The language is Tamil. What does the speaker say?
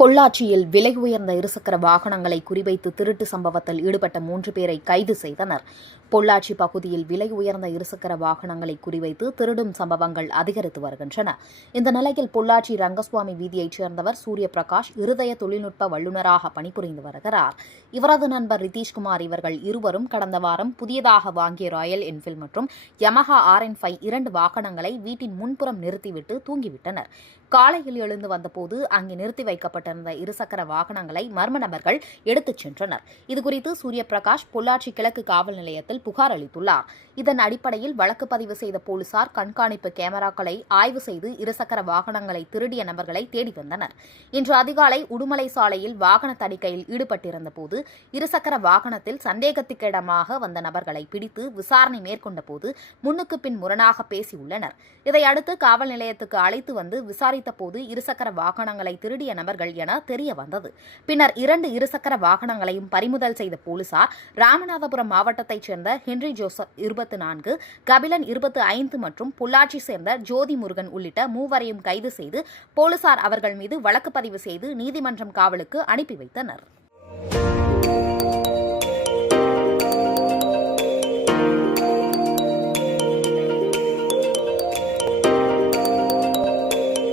பொள்ளாச்சியில் விலை உயர்ந்த இருசக்கர வாகனங்களை குறிவைத்து திருட்டு சம்பவத்தில் ஈடுபட்ட 3 பேரை கைது செய்தனர். பொள்ளாச்சி பகுதியில் விலை உயர்ந்த இருசக்கர வாகனங்களை குறிவைத்து திருடும் சம்பவங்கள் அதிகரித்து வருகின்றன. இந்த நிலையில் பொள்ளாச்சி ரங்கசுவாமி வீதியைச் சேர்ந்தவர் சூரியபிரகாஷ் இருதய தொழில்நுட்ப வல்லுநராக பணிபுரிந்து வருகிறார். இவரது நண்பர் ரிதீஷ்குமார் இவர்கள் இருவரும் கடந்த வாரம் புதியதாக வாங்கிய ராயல் என்ஃபீல்ட் மற்றும் யமஹா RN5 2 வாகனங்களை வீட்டின் முன்புறம் நிறுத்திவிட்டு தூங்கிவிட்டனர். காலையில் எழுந்து வந்தபோது அங்கே நிறுத்தி வைக்கப்பட்டிருந்த இருசக்கர வாகனங்களை மர்ம நபர்கள் எடுத்துச் சென்றனர். இதுகுறித்து சூரியபிரகாஷ் பொள்ளாச்சி கிழக்கு காவல் நிலையத்தில் புகார் அளித்துள்ளார். இதன் அடிப்படையில் வழக்கு பதிவு செய்த போலீசார் கண்காணிப்பு கேமராக்களை ஆய்வு செய்து இருசக்கர வாகனங்களை திருடிய நபர்களை தேடி வந்தனர். இன்று அதிகாலை உடுமலை சாலையில் வாகன தணிக்கையில் ஈடுபட்டிருந்த போது இருசக்கர வாகனத்தில் சந்தேகத்துக்கிடமாக வந்த நபர்களை பிடித்து விசாரணை மேற்கொண்ட போது முன்னுக்கு பின் முரணாக பேசியுள்ளனர். இதையடுத்து காவல் நிலையத்துக்கு அழைத்து வந்து விசாரித்த போது இருசக்கர வாகனங்களை திருடிய நபர்கள் என தெரிய வந்தது. பின்னர் 2 இருசக்கர வாகனங்களையும் பறிமுதல் செய்த போலீசார் ராமநாதபுரம் மாவட்டத்தைச் சேர்ந்த ஹென்றி ஜோசப் 24, கபிலன் 25 மற்றும் பொள்ளாச்சி சேர்ந்த ஜோதி முருகன் உள்ளிட்ட 3வரையும் கைது செய்து போலீசார் அவர்கள் மீது வழக்கு பதிவு செய்து நீதிமன்றம் காவலுக்கு அனுப்பி வைத்தனர்.